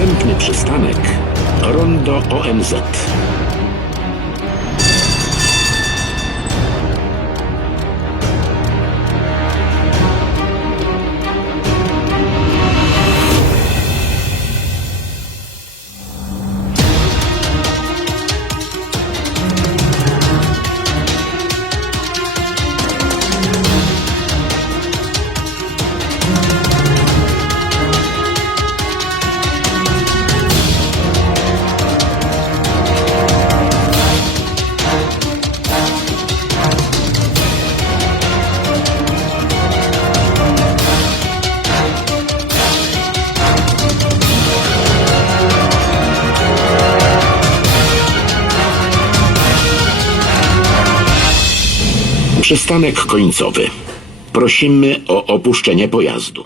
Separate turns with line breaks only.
Następny przystanek Rondo ONZ. Przystanek końcowy. Prosimy o opuszczenie pojazdu.